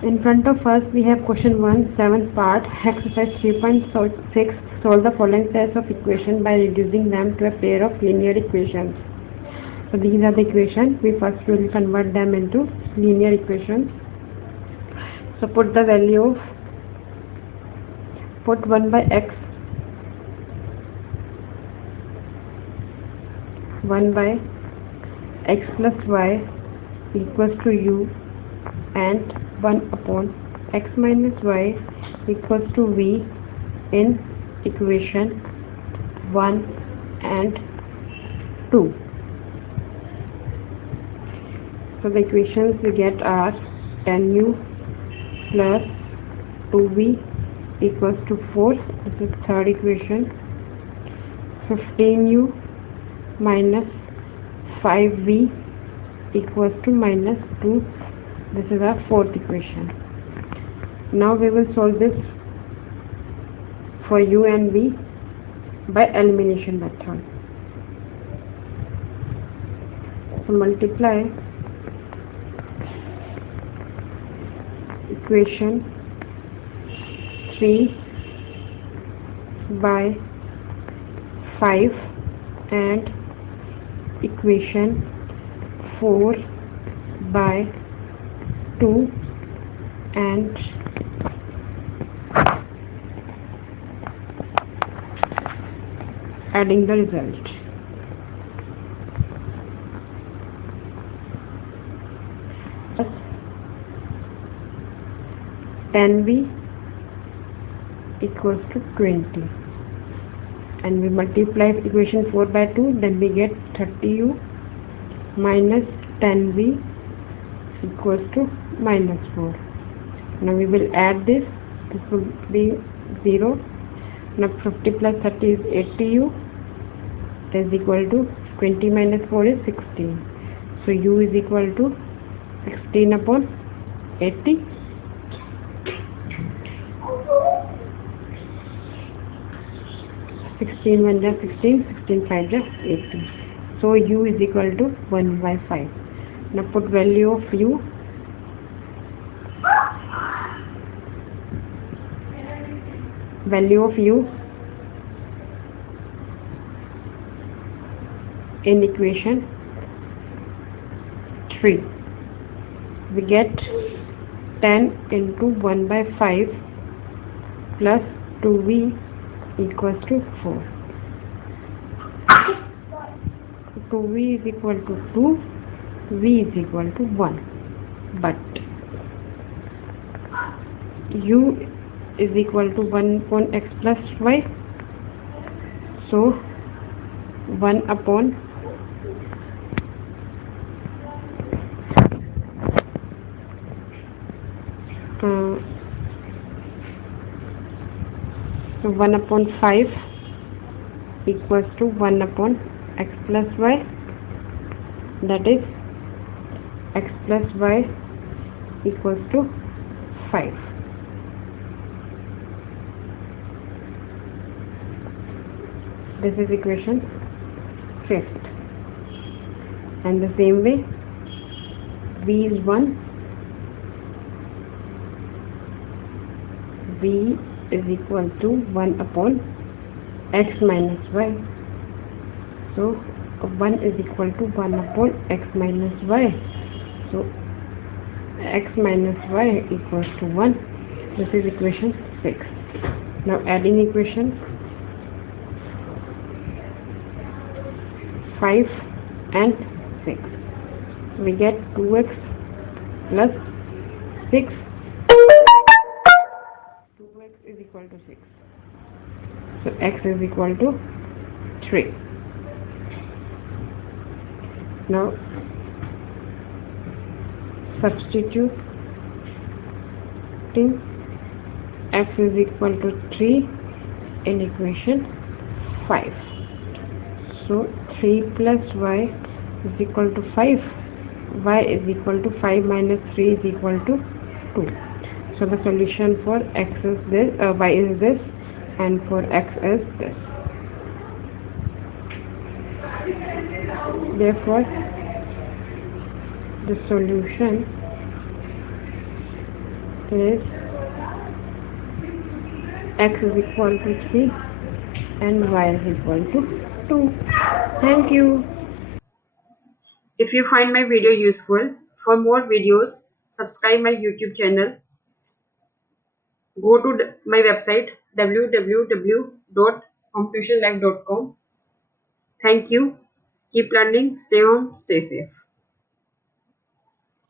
In front of us, we have question 1, 7th part, exercise 3.6. Solve the following sets of equations by reducing them to a pair of linear equations. So these are the equations. We first will convert them into linear equations. So put the value of, put 1 by x, 1 by x plus y equals to u, and 1 upon x minus y equals to v in equation 1 and 2. So the equations we get are 10u plus 2v equals to 4. This is third equation. 15u minus 5v equals to minus 2. This is our fourth equation. Now we will solve this for u and v by elimination method. So multiply equation 3 by 5 and equation 4 by 2 and adding the result. Plus 10v equals to 20, and we multiply equation 4 by 2, then we get 30u minus 10v equals to minus 4. Now we will add this will be 0. Now 50 plus 30 is 80u, is equal to 20 minus 4 is 16. So u is equal to 16 upon 80. Sixteen 1 is 16, 16 5 is 80. So u is equal to 1 by 5. Now put value of u. Value of u in equation 3. We get 10 into 1 by 5 plus 2v equals to 4. 2v is equal to 2, v is equal to 1. But u is equal to 1 upon x plus y. So 1 upon so 1 upon 5 equals to 1 upon x plus y, that is x plus y equals to 5. This is equation 5th. And the same way, v is 1, v is equal to 1 upon x minus y. So 1 is equal to 1 upon x minus y. So x minus y equals to 1. This is equation 6. Now adding equation 5 and 6. We get 2x plus 6. 2x is equal to 6. So x is equal to 3. Now substituting x is equal to 3 in equation 5. So 3 plus y is equal to 5. Y is equal to 5 minus 3 is equal to 2. So the solution for x is this, y is this, and for x is this. Therefore, the solution is x is equal to 3 and y is equal to 2. Thank you. If you find my video useful, for more videos, subscribe my YouTube channel. Go to my website www.hometuitionlive.com. Thank you. Keep learning. Stay home. Stay safe.